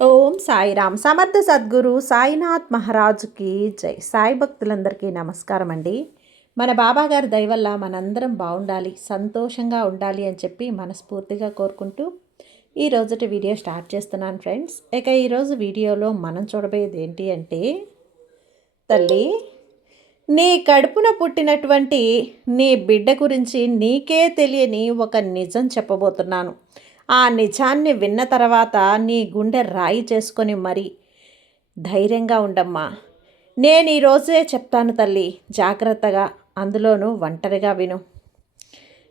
ఓం సాయిరామ్. సమర్థ సద్గురు సాయినాథ్ మహారాజుకి జై. సాయి భక్తులందరికీ నమస్కారం అండి. మన బాబాగారి దయవల్ల మనందరం బాగుండాలి సంతోషంగా ఉండాలి అని చెప్పి మనస్ఫూర్తిగా కోరుకుంటూ ఈ రోజుటి వీడియో స్టార్ట్ చేస్తున్నాను ఫ్రెండ్స్. ఇక ఈరోజు వీడియోలో మనం చూడబోయేది ఏంటి అంటే తల్లి నీ కడుపున పుట్టినటువంటి నీ బిడ్డ గురించి నీకే తెలియని ఒక నిజం చెప్పబోతున్నాను. ఆ నిజాన్ని విన్న తర్వాత నీ గుండె రాయి చేసుకొని మరి ధైర్యంగా ఉండమ్మా. నేను ఈరోజే చెప్తాను తల్లి జాగ్రత్తగా అందులోనూ ఒంటరిగా విను.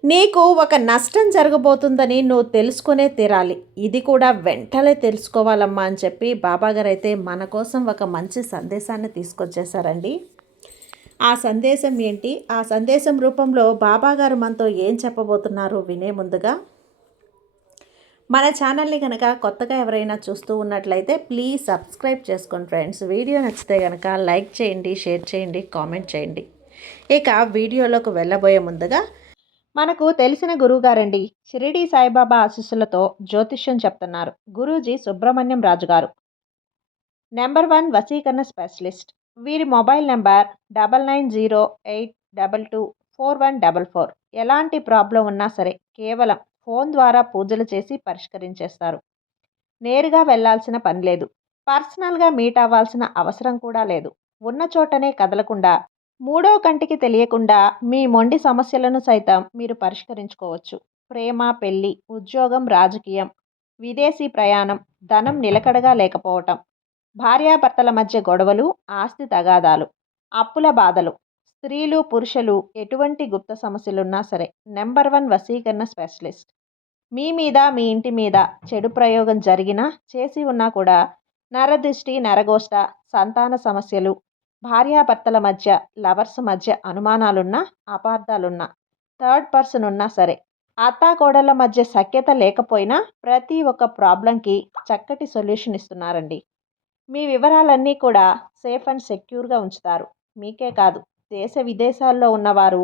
నీకు ఒక నష్టం జరగబోతుందని నువ్వు తెలుసుకునే తీరాలి. ఇది కూడా వెంటనే తెలుసుకోవాలమ్మా అని చెప్పి బాబాగారు అయితే మన కోసం ఒక మంచి సందేశాన్ని తీసుకొచ్చేసారండి ఆ సందేశం ఏంటి? ఆ సందేశం రూపంలో బాబాగారు మనతో ఏం చెప్పబోతున్నారు వినే ముందుగా మన ఛానల్ని కనుక కొత్తగా ఎవరైనా చూస్తూ ఉన్నట్లయితే ప్లీజ్ సబ్స్క్రైబ్ చేసుకోండి ఫ్రెండ్స్ వీడియో నచ్చితే కనుక లైక్ చేయండి షేర్ చేయండి కామెంట్ చేయండి. ఇక వీడియోలోకి వెళ్ళబోయే ముందుగా మనకు తెలిసిన గురువుగారండి షిరిడి సాయిబాబా ఆశీస్సులతో జ్యోతిష్యం చెప్తున్నారు. గురూజీ సుబ్రహ్మణ్యం రాజు గారు. నెంబర్ వన్ వసీకరణ స్పెషలిస్ట్. వీరి mobile number double nine zero eight double two four one double four. ఎలాంటి ప్రాబ్లం ఉన్నా సరే కేవలం ఫోన్ ద్వారా పూజలు చేసి పరిష్కరించేస్తారు. నేరుగా వెళ్ళాల్సిన పని లేదు. పర్సనల్గా మీట్ అవ్వాల్సిన అవసరం కూడా లేదు. ఉన్న చోటనే కదలకుండా మూడో కంటికి తెలియకుండా మీ మొండి సమస్యలను సైతం మీరు పరిష్కరించుకోవచ్చు. ప్రేమ పెళ్ళి ఉద్యోగం రాజకీయం విదేశీ ప్రయాణం ధనం నిలకడగా లేకపోవటం భార్యాభర్తల మధ్య గొడవలు ఆస్తి తగాదాలు అప్పుల బాధలు స్త్రీలు పురుషులు ఎటువంటి గుప్త సమస్యలున్నా సరే నెంబర్ వన్ వసీకరణ స్పెషలిస్ట్. మీ మీద మీ ఇంటి మీద చెడు ప్రయోగం జరిగినా చేసి ఉన్నా కూడా నరదృష్టి నరగోష్ట సంతాన సమస్యలు భార్యాభర్తల మధ్య లవర్స్ మధ్య అనుమానాలున్నా అపార్థాలున్నా థర్డ్ పర్సన్ ఉన్నా సరే అత్తాకోడళ్ళ మధ్య సఖ్యత లేకపోయినా ప్రతి ఒక్క ప్రాబ్లంకి చక్కటి సొల్యూషన్ ఇస్తున్నారండి. మీ వివరాలన్నీ కూడా సేఫ్ అండ్ సెక్యూర్గా ఉంచుతారు. మీకే కాదు దేశ విదేశాల్లో ఉన్నవారు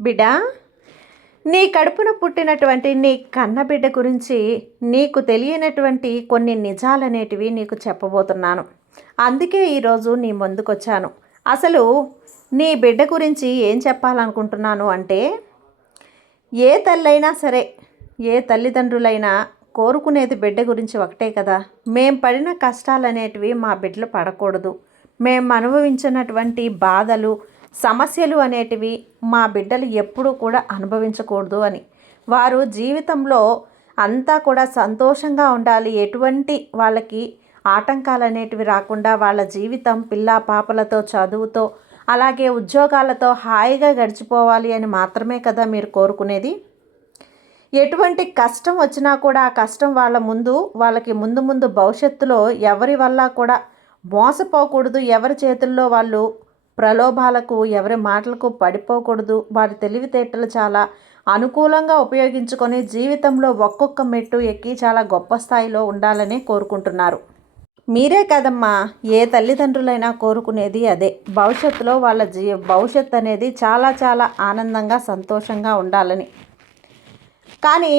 బిడ్డ నీ కడుపున పుట్టినటువంటి నీ కన్నబిడ్డ గురించి నీకు తెలియనటువంటి కొన్ని నిజాలనేటివి నీకు చెప్పబోతున్నాను. అందుకే ఈరోజు నీ ముందుకొచ్చాను. అసలు నీ బిడ్డ గురించి ఏం చెప్పాలనుకుంటున్నాను అంటే ఏ తల్లైనా సరే ఏ తల్లిదండ్రులైనా కోరుకునేది బిడ్డ గురించి ఒకటే కదా. మేం పడిన కష్టాలు అనేటివి మా బిడ్డలు పడకూడదు. మేము అనుభవించినటువంటి బాధలు సమస్యలు అనేటివి మా బిడ్డలు ఎప్పుడూ కూడా అనుభవించకూడదు అని. వారు జీవితంలో అంతా కూడా సంతోషంగా ఉండాలి. ఎటువంటి వాళ్ళకి ఆటంకాలు అనేటివి రాకుండా వాళ్ళ జీవితం పిల్ల పాపలతో చదువుతో అలాగే ఉద్యోగాలతో హాయిగా గడిచిపోవాలి అని మాత్రమే కదా మీరు కోరుకునేది? ఎటువంటి కష్టం వచ్చినా కూడా ఆ కష్టం వాళ్ళ ముందు వాళ్ళకి ముందు ముందు భవిష్యత్తులో ఎవరి వల్ల కూడా మోసపోకూడదు. ఎవరి చేతుల్లో వాళ్ళు ప్రలోభాలకు ఎవరి మాటలకు పడిపోకూడదు. వారి తెలివితేటలు చాలా అనుకూలంగా ఉపయోగించుకొని జీవితంలో ఒక్కొక్క మెట్టు ఎక్కి చాలా గొప్ప స్థాయిలో ఉండాలని కోరుకుంటున్నారు. మీరే కదమ్మా ఏ తల్లిదండ్రులైనా కోరుకునేది అదే. భవిష్యత్తులో వాళ్ళ జీ భవిష్యత్ అనేది చాలా చాలా ఆనందంగా సంతోషంగా ఉండాలని. కానీ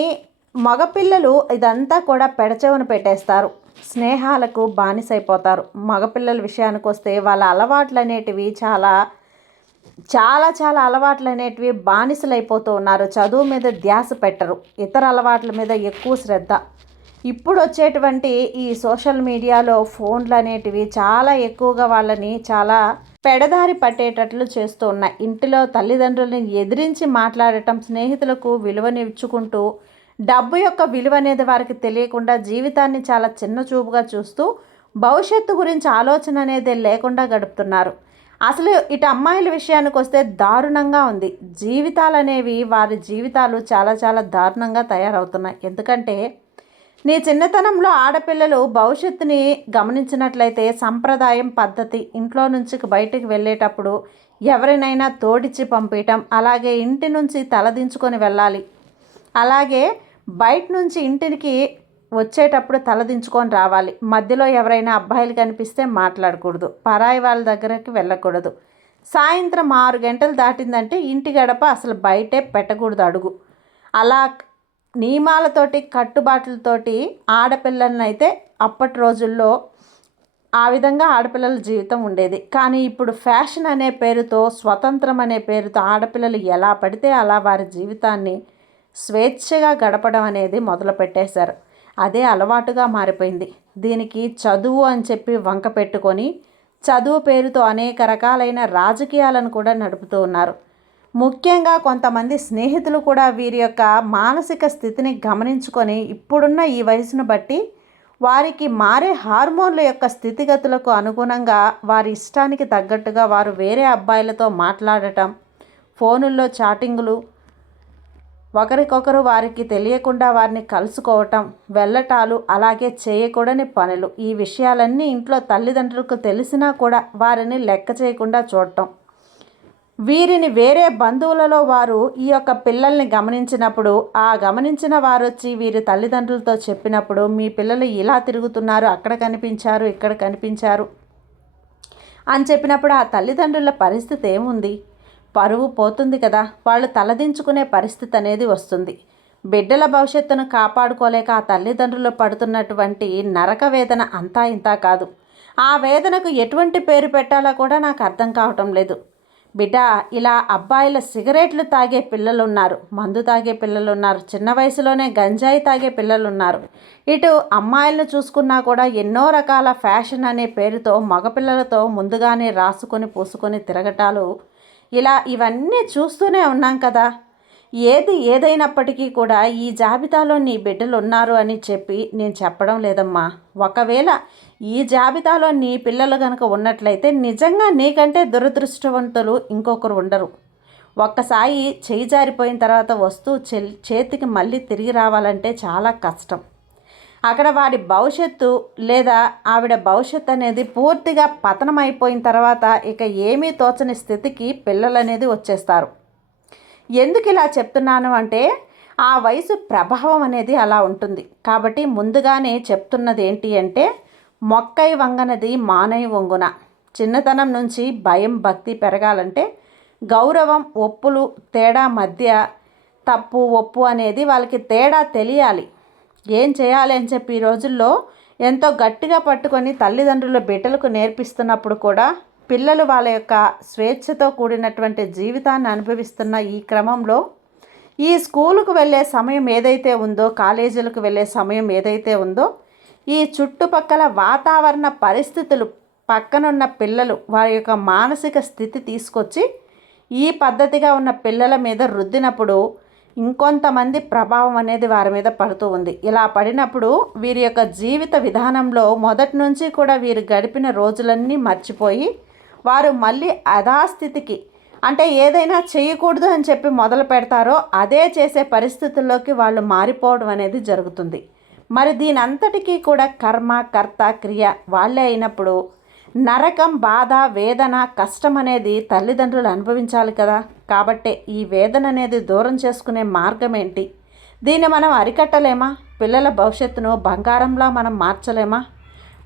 మగపిల్లలు ఇదంతా కూడా పెడచెవన పెట్టేస్తారు. స్నేహాలకు బానిసైపోతారు. మగపిల్లల విషయానికి వస్తే వాళ్ళ అలవాట్లు అనేటివి చాలా చాలా చాలా అలవాట్లు అనేటివి బానిసలైపోతూ ఉన్నారు. చదువు మీద ధ్యాస పెట్టరు. ఇతర అలవాట్ల మీద ఎక్కువ శ్రద్ధ. ఇప్పుడు వచ్చేటువంటి ఈ సోషల్ మీడియాలో ఫోన్లు అనేటివి చాలా ఎక్కువగా వాళ్ళని చాలా పెడదారి పట్టేటట్లు చేస్తూ ఉన్నాయి. ఇంటిలో తల్లిదండ్రులను ఎదిరించి మాట్లాడటం స్నేహితులకు విలువనిచ్చుకుంటూ డబ్బు యొక్క విలువ అనేది వారికి తెలియకుండా జీవితాన్ని చాలా చిన్న చూపుగా చూస్తూ భవిష్యత్తు గురించి ఆలోచన అనేది లేకుండా గడుపుతున్నారు. అసలు ఇటు అమ్మాయిల విషయానికి వస్తే దారుణంగా ఉంది. జీవితాలు అనేవి వారి జీవితాలు చాలా చాలా దారుణంగా తయారవుతున్నాయి. ఎందుకంటే నీ చిన్నతనంలో ఆడపిల్లలు భవిష్యత్తుని గమనించినట్లయితే సంప్రదాయం పద్ధతి ఇంట్లో నుంచి బయటికి వెళ్ళేటప్పుడు ఎవరినైనా తోడిచ్చి పంపించటం అలాగే ఇంటి నుంచి తలదించుకొని వెళ్ళాలి. అలాగే బయట నుంచి ఇంటికి వచ్చేటప్పుడు తలదించుకొని రావాలి. మధ్యలో ఎవరైనా అబ్బాయిలు కనిపిస్తే మాట్లాడకూడదు. పరాయి వాళ్ళ దగ్గరికి వెళ్ళకూడదు. సాయంత్రం ఆరు గంటలు దాటిందంటే ఇంటి గడప అసలు బయటే పెట్టకూడదు అడుగు. అలా నియమాలతోటి కట్టుబాట్లతోటి ఆడపిల్లలను అయితే అప్పటి రోజుల్లో ఆ విధంగా ఆడపిల్లల జీవితం ఉండేది. కానీ ఇప్పుడు ఫ్యాషన్ అనే పేరుతో స్వతంత్రం అనే పేరుతో ఆడపిల్లలు ఎలా పడితే అలా వారి జీవితాన్ని స్వేచ్ఛగా గడపడం అనేది మొదలు పెట్టేశారు. అదే అలవాటుగా మారిపోయింది. దీనికి చదువు అని చెప్పి వంక పెట్టుకొని చదువు పేరుతో అనేక రకాలైన రాజకీయాలను కూడా నడుపుతూ ఉన్నారు. ముఖ్యంగా కొంతమంది స్నేహితులు కూడా వీరి యొక్క మానసిక స్థితిని గమనించుకొని ఇప్పుడున్న ఈ వయసును బట్టి వారికి మారే హార్మోన్ల యొక్క స్థితిగతులకు అనుగుణంగా వారి ఇష్టానికి తగ్గట్టుగా వారు వేరే అబ్బాయిలతో మాట్లాడటం ఫోనుల్లో చాటింగులు ఒకరికొకరు వారికి తెలియకుండా వారిని కలుసుకోవటం వెళ్ళటాలు అలాగే చేయకూడని పనులు. ఈ విషయాలన్నీ ఇంట్లో తల్లిదండ్రులకు తెలిసినా కూడా వారిని లెక్క చేయకుండా చూడటం. వీరిని వేరే బంధువులలో వారు ఈ యొక్క పిల్లల్ని గమనించినప్పుడు ఆ గమనించిన వారు వచ్చి వీరి తల్లిదండ్రులతో చెప్పినప్పుడు మీ పిల్లలు ఇలా తిరుగుతున్నారు అక్కడ కనిపించారు ఇక్కడ కనిపించారు అని చెప్పినప్పుడు ఆ తల్లిదండ్రుల పరిస్థితి ఏముంది? పరువు పోతుంది కదా వాళ్ళు తలదించుకునే పరిస్థితి అనేది వస్తుంది. బిడ్డల భవిష్యత్తును కాపాడుకోలేక ఆ తల్లిదండ్రులు పడుతున్నటువంటి నరక వేదన అంతా ఇంతా కాదు. ఆ వేదనకు ఎటువంటి పేరు పెట్టాలో కూడా నాకు అర్థం కావటం లేదు. బిడ్డ ఇలా అబ్బాయిల సిగరెట్లు తాగే పిల్లలు ఉన్నారు మందు తాగే పిల్లలు ఉన్నారు చిన్న వయసులోనే గంజాయి తాగే పిల్లలు ఉన్నారు ఇటు అమ్మాయిలను చూసుకున్నా కూడా ఎన్నో రకాల ఫ్యాషన్ అనే పేరుతో మగపిల్లలతో ముందుగానే రాసుకొని పూసుకొని తిరగటాలు ఇలా ఇవన్నీ చూస్తూనే ఉన్నాం కదా. ఏది ఏదైనప్పటికీ కూడా ఈ జాబితాలో నీ బిడ్డలు ఉన్నారు అని చెప్పి నేను చెప్పడం లేదమ్మా. ఒకవేళ ఈ జాబితాలో నీ పిల్లలు కనుక ఉన్నట్లయితే నిజంగా నీకంటే దురదృష్టవంతులు ఇంకొకరు ఉండరు. ఒక్కసారి చేయి జారిపోయిన తర్వాత వస్తువు చేతికి మళ్ళీ తిరిగి రావాలంటే చాలా కష్టం. అక్కడ వాడి భవిష్యత్తు లేదా ఆవిడ భవిష్యత్తు అనేది పూర్తిగా పతనం అయిపోయిన తర్వాత ఇక ఏమీ తోచని స్థితికి పిల్లలు అనేది వచ్చేస్తారు. ఎందుకు ఇలా చెప్తున్నాను అంటే ఆ వయసు ప్రభావం అనేది అలా ఉంటుంది. కాబట్టి ముందుగానే చెప్తున్నది ఏంటి అంటే మొక్కై వంగనది మానై వంగున. చిన్నతనం నుంచి భయం భక్తి పెరగాలంటే గౌరవం ఒప్పులు తేడా మధ్య తప్పు ఒప్పు అనేది వాళ్ళకి తేడా తెలియాలి. ఏం చేయాలి అని చెప్పి ఈ రోజుల్లో ఎంతో గట్టిగా పట్టుకొని తల్లిదండ్రులు బిడ్డలకు నేర్పిస్తున్నప్పుడు కూడా పిల్లలు వాళ్ళ యొక్క స్వేచ్ఛతో కూడినటువంటి జీవితాన్ని అనుభవిస్తున్న ఈ క్రమంలో ఈ స్కూలుకు వెళ్ళే సమయం ఏదైతే ఉందో కాలేజీలకు వెళ్ళే సమయం ఏదైతే ఉందో ఈ చుట్టుపక్కల వాతావరణ పరిస్థితులు పక్కనున్న పిల్లలు వారి యొక్క మానసిక స్థితి తీసుకొచ్చి ఈ పద్ధతిగా ఉన్న పిల్లల మీద రుద్దినప్పుడు ఇంకొంతమంది ప్రభావం అనేది వారి మీద పడుతూ ఉంది. ఇలా పడినప్పుడు వీరి యొక్క జీవిత విధానంలో మొదటి నుంచి కూడా వీరు గడిపిన రోజులన్నీ మర్చిపోయి వారు మళ్ళీ అధాస్థితికి అంటే ఏదైనా చేయకూడదు అని చెప్పి మొదలు పెడతారో అదే చేసే పరిస్థితుల్లోకి వాళ్ళు మారిపోవడం అనేది జరుగుతుంది. మరి దీని అంతటికీ కూడా కర్మ కర్త క్రియ వాళ్ళే అయినప్పుడు నరకం బాధ వేదన కష్టం అనేది తల్లిదండ్రులు అనుభవించాలి కదా. కాబట్టే ఈ వేదన అనేది దూరం చేసుకునే మార్గం ఏంటి? దీన్ని మనం అరికట్టలేమా? పిల్లల భవిష్యత్తును బంగారంలా మనం మార్చలేమా?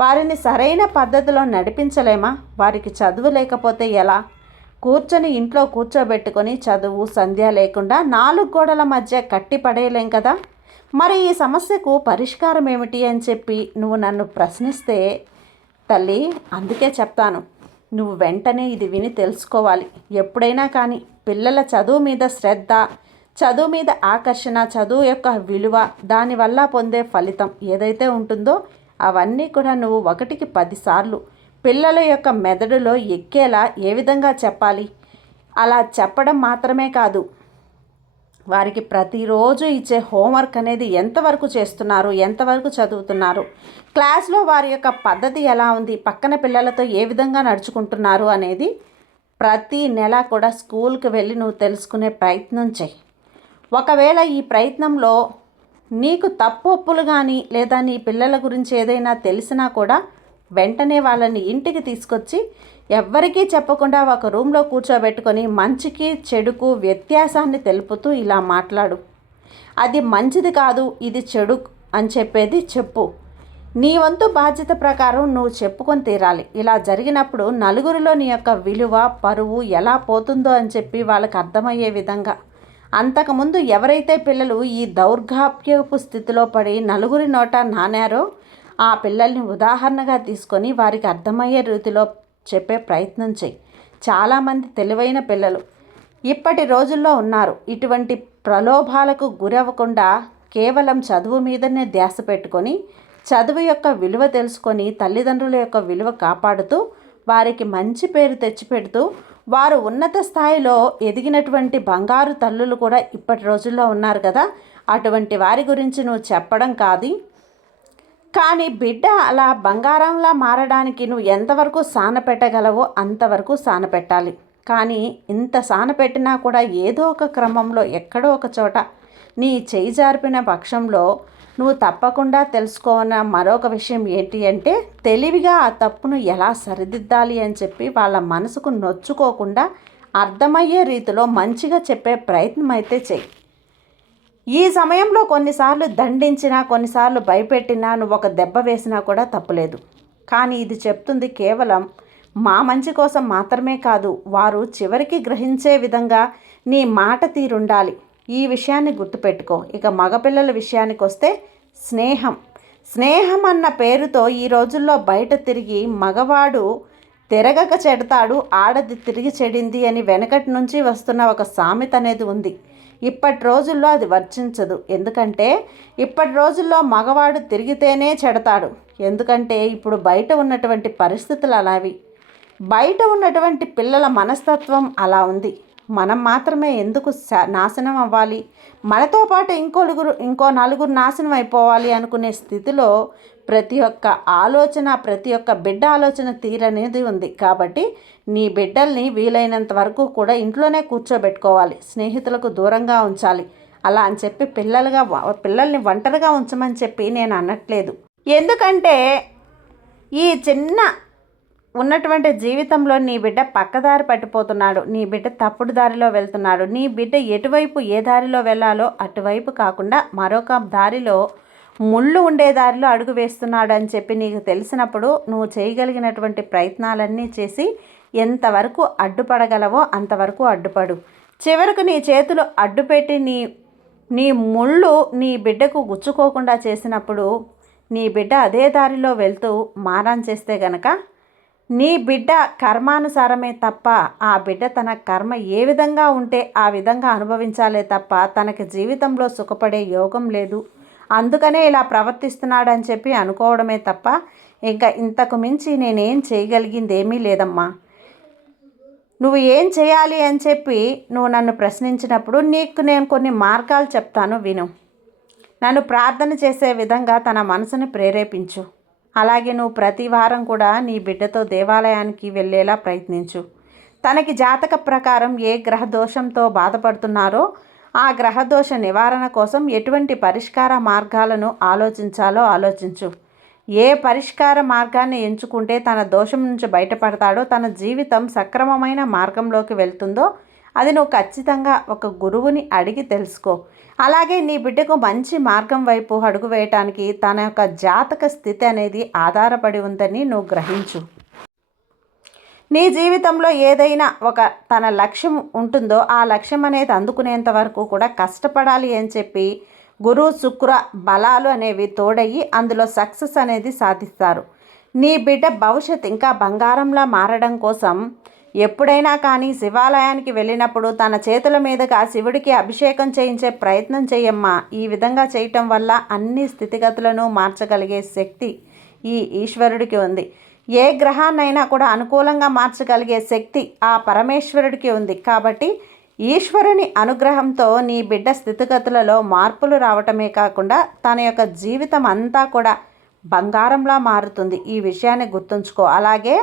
వారిని సరైన పద్ధతిలో నడిపించలేమా? వారికి చదువు లేకపోతే ఎలా? కూర్చొని ఇంట్లో కూర్చోబెట్టుకొని చదువు సంధ్య లేకుండా నాలుగు గోడల మధ్య కట్టి పడేయలేం కదా? మరి ఈ సమస్యకు పరిష్కారం ఏమిటి అని చెప్పి నువ్వు నన్ను ప్రశ్నిస్తే తల్లి అందుకే చెప్తాను. నువ్వు వెంటనే ఇది విని తెలుసుకోవాలి. ఎప్పుడైనా కానీ పిల్లల చదువు మీద శ్రద్ధ చదువు మీద ఆకర్షణ చదువు యొక్క విలువ దానివల్ల పొందే ఫలితం ఏదైతే ఉంటుందో అవన్నీ కూడా నువ్వు ఒకటికి పదిసార్లు పిల్లల యొక్క మెదడులో ఎక్కేలా ఏ విధంగా చెప్పాలి? అలా చెప్పడం మాత్రమే కాదు. వారికి ప్రతిరోజు ఇచ్చే హోంవర్క్ అనేది ఎంతవరకు చేస్తున్నారు ఎంతవరకు చదువుతున్నారు క్లాస్లో వారి యొక్క పద్ధతి ఎలా ఉంది పక్కన పిల్లలతో ఏ విధంగా నడుచుకుంటున్నారు అనేది ప్రతి నెల కూడా స్కూల్కి వెళ్ళి నువ్వు తెలుసుకునే ప్రయత్నం చేయి ఒకవేళ ఈ ప్రయత్నంలో నీకు తప్పు ఒప్పులు కానీ లేదా నీ పిల్లల గురించి ఏదైనా తెలిసినా కూడా వెంటనే వాళ్ళని ఇంటికి తీసుకొచ్చి ఎవ్వరికీ చెప్పకుండా ఒక రూమ్లో కూర్చోబెట్టుకొని మంచికి చెడుకు వ్యత్యాసాన్ని తెలుపుతూ ఇలా మాట్లాడు. అది మంచిది కాదు ఇది చెడు అని చెప్పేది చెప్పు. నీ వంతు బాధ్యత ప్రకారం నువ్వు చెప్పుకొని తీరాలి. ఇలా జరిగినప్పుడు నలుగురిలో నీ యొక్క విలువ పరువు ఎలా పోతుందో అని చెప్పి వాళ్ళకి అర్థమయ్యే విధంగా. అంతకుముందు ఎవరైతే పిల్లలు ఈ దౌర్గాప్యపు స్థితిలో పడి నలుగురి నోట నానారో ఆ పిల్లల్ని ఉదాహరణగా తీసుకొని వారికి అర్థమయ్యే రీతిలో చెప్పే ప్రయత్నం చేయి. చాలామంది తెలివైన పిల్లలు ఇప్పటి రోజుల్లో ఉన్నారు. ఇటువంటి ప్రలోభాలకు గురవ్వకుండా కేవలం చదువు మీదనే ధ్యాస పెట్టుకొని చదువు యొక్క విలువ తెలుసుకొని తల్లిదండ్రుల యొక్క విలువ కాపాడుతూ వారికి మంచి పేరు తెచ్చిపెడుతూ వారు ఉన్నత స్థాయిలో ఎదిగినటువంటి బంగారు తల్లులు కూడా ఇప్పటి రోజుల్లో ఉన్నారు కదా. అటువంటి వారి గురించి నువ్వు చెప్పడం కాదు. కానీ బిడ్డ అలా బంగారంలా మారడానికి నువ్వు ఎంతవరకు సాన పెట్టగలవో అంతవరకు సాన పెట్టాలి. కానీ ఇంత సాన పెట్టినా కూడా ఏదో ఒక క్రమంలో ఎక్కడో ఒక చోట నీ చేయి జారిపిన పక్షంలో నువ్వు తప్పకుండా తెలుసుకోవన్న మరొక విషయం ఏంటి అంటే తెలివిగా ఆ తప్పును ఎలా సరిదిద్దాలి అని చెప్పి వాళ్ళ మనసుకు నొచ్చుకోకుండా అర్థమయ్యే రీతిలో మంచిగా చెప్పే ప్రయత్నం అయితే చెయ్యి ఈ సమయంలో కొన్నిసార్లు దండించినా కొన్నిసార్లు భయపెట్టినా నువ్వు ఒక దెబ్బ వేసినా కూడా తప్పులేదు. కానీ ఇది చెప్తుంది కేవలం మా మంచి కోసం మాత్రమే కాదు వారు చివరికి గ్రహించే విధంగా నీ మాట తీరుండాలి. ఈ విషయాన్ని గుర్తుపెట్టుకో. ఇక మగపిల్లల విషయానికి వస్తే స్నేహం. స్నేహం అన్న పేరుతో ఈ రోజుల్లో బయట తిరిగి మగవాడు తిరగక చెడతాడు ఆడది తిరిగి చెడింది అని వెనకటి నుంచి వస్తున్న ఒక సామెత అనేది ఉంది. ఇప్పటి రోజుల్లో అది వర్చించదు ఎందుకంటే ఇప్పటి రోజుల్లో మగవాడు తిరిగితేనే చెడతాడు. ఎందుకంటే ఇప్పుడు బయట ఉన్నటువంటి పరిస్థితులు అలావి. బయట ఉన్నటువంటి పిల్లల మనస్తత్వం అలా ఉంది. మనం మాత్రమే ఎందుకు నాశనం అవ్వాలి? మనతో పాటు ఇంకొలుగురు ఇంకో నలుగురు నాశనం అయిపోవాలి అనుకునే స్థితిలో ప్రతి ఒక్క ఆలోచన ప్రతి ఒక్క బిడ్డ ఆలోచన తీరనేది ఉంది. కాబట్టి నీ బిడ్డల్ని వీలైనంత వరకు కూడా ఇంట్లోనే కూర్చోబెట్టుకోవాలి. స్నేహితులకు దూరంగా ఉంచాలి. అలా అని చెప్పి పిల్లలుగా పిల్లల్ని ఒంటరిగా ఉంచమని చెప్పి నేను అనట్లేదు. ఎందుకంటే ఈ చిన్న ఉన్నటువంటి జీవితంలో నీ బిడ్డ పక్కదారి పట్టిపోతున్నాడు. నీ బిడ్డ తప్పుడు దారిలో వెళ్తున్నాడు. నీ బిడ్డ ఎటువైపు ఏ దారిలో వెళ్ళాలో అటువైపు కాకుండా మరొక దారిలో ముళ్ళు ఉండే దారిలో అడుగు వేస్తున్నాడు అని చెప్పి నీకు తెలిసినప్పుడు నువ్వు చేయగలిగినటువంటి ప్రయత్నాలన్నీ చేసి ఎంతవరకు అడ్డుపడగలవో అంతవరకు అడ్డుపడు. చివరకు నీ చేతులు అడ్డుపెట్టి నీ నీ ముళ్ళు నీ బిడ్డకు గుచ్చుకోకుండా చేసినప్పుడు నీ బిడ్డ అదే దారిలో వెళ్తూ మారాన్ చేస్తే గనక నీ బిడ్డ కర్మానుసారమే తప్ప ఆ బిడ్డ తన కర్మ ఏ విధంగా ఉంటే ఆ విధంగా అనుభవించాలే తప్ప తనకి జీవితంలో సుఖపడే యోగం లేదు. అందుకనే ఇలా ప్రవర్తిస్తున్నాడని చెప్పి అనుకోవడమే తప్ప ఇంకా ఇంతకు మించి నేనేం చేయగలిగింది ఏమీ లేదమ్మా. నువ్వు ఏం చేయాలి అని చెప్పి నువ్వు నన్ను ప్రశ్నించినప్పుడు నీకు నేను కొన్ని మార్గాలు చెప్తాను విను. నన్ను ప్రార్థన చేసే విధంగా తన మనసుని ప్రేరేపించు. అలాగే నువ్వు ప్రతి వారం కూడా నీ బిడ్డతో దేవాలయానికి వెళ్ళేలా ప్రయత్నించు. తనకి జాతక ప్రకారం ఏ గ్రహ దోషంతో బాధపడుతున్నారో ఆ గ్రహదోష నివారణ కోసం ఎటువంటి పరిష్కార మార్గాలను ఆలోచించాలో ఆలోచించు. ఏ పరిష్కార మార్గాన్ని ఎంచుకుంటే తన దోషం నుంచి బయటపడతాడో తన జీవితం సక్రమమైన మార్గంలోకి వెళ్తుందో అది నువ్వు ఖచ్చితంగా ఒక గురువుని అడిగి తెలుసుకో. అలాగే నీ బిడ్డకు మంచి మార్గం వైపు అడుగు వేయటానికి తన యొక్క జాతక స్థితి అనేది ఆధారపడి ఉందని నువ్వు గ్రహించు. నీ జీవితంలో ఏదైనా ఒక తన లక్ష్యం ఉంటుందో ఆ లక్ష్యం అనేది అందుకునేంత వరకు కూడా కష్టపడాలి అని చెప్పి గురు శుక్ర బలాలు అనేవి తోడయ్యి అందులో సక్సెస్ అనేది సాధిస్తారు. నీ బిడ్డ భవిష్యత్ ఇంకా బంగారంలా మారడం కోసం ఎప్పుడైనా కానీ శివాలయానికి వెళ్ళినప్పుడు తన చేతుల మీదుగా శివుడికి అభిషేకం చేయించే ప్రయత్నం చేయమ్మా. ఈ విధంగా చేయటం వల్ల అన్ని స్థితిగతులను మార్చగలిగే శక్తి ఈ ఈశ్వరుడికి ఉంది. ఏ గ్రహాన్నైనా కూడా అనుకూలంగా మార్చగలిగే శక్తి ఆ పరమేశ్వరుడికి ఉంది. కాబట్టి ఈశ్వరుని అనుగ్రహంతో నీ బిడ్డ స్థితిగతులలో మార్పులు రావటమే కాకుండా తన యొక్క జీవితం అంతా కూడా బంగారంలా మారుతుంది. ఈ విషయాన్ని గుర్తుంచుకో. అలాగే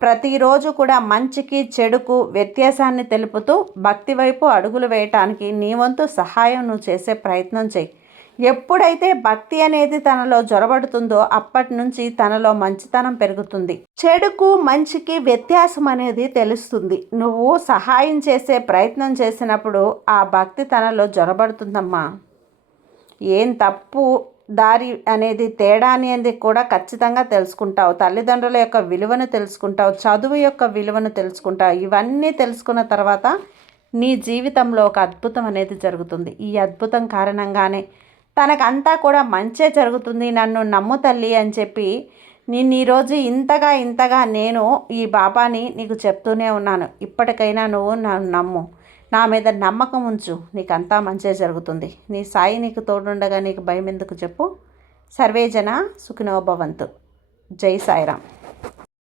ప్రతిరోజు కూడా మంచికి చెడుకు వ్యత్యాసాన్ని తెలుపుతూ భక్తి వైపు అడుగులు వేయటానికి నీ వంతు సహాయం నువ్వు చేసే ప్రయత్నం చేయి. ఎప్పుడైతే భక్తి అనేది తనలో జొరబడుతుందో అప్పటి నుంచి తనలో మంచితనం పెరుగుతుంది. చెడుకు మంచికి వ్యత్యాసం అనేది తెలుస్తుంది. నువ్వు సహాయం చేసే ప్రయత్నం చేసినప్పుడు ఆ భక్తి తనలో జొరబడుతుందమ్మా. ఏం తప్పు? దారి అనేది తేడా అనేది కూడా ఖచ్చితంగా తెలుసుకుంటావు. తల్లిదండ్రుల యొక్క విలువను తెలుసుకుంటావు. చదువు యొక్క విలువను తెలుసుకుంటావు. ఇవన్నీ తెలుసుకున్న తర్వాత నీ జీవితంలో ఒక అద్భుతం అనేది జరుగుతుంది. ఈ అద్భుతం కారణంగానే తనకంతా కూడా మంచే జరుగుతుంది నన్ను నమ్ము తల్లి అని చెప్పి నేను ఈరోజు ఇంతగా ఇంతగా నేను ఈ బాబాని నీకు చెప్తూనే ఉన్నాను. ఇప్పటికైనా నువ్వు నన్ను నమ్ము. నా మీద నమ్మకం ఉంచు. నీకంతా మంచే జరుగుతుంది. నీ సాయి నీకు తోడుండగా నీకు భయం ఎందుకు చెప్పు. సర్వేజన సుఖినోభవంతు. జై సాయిరామ్.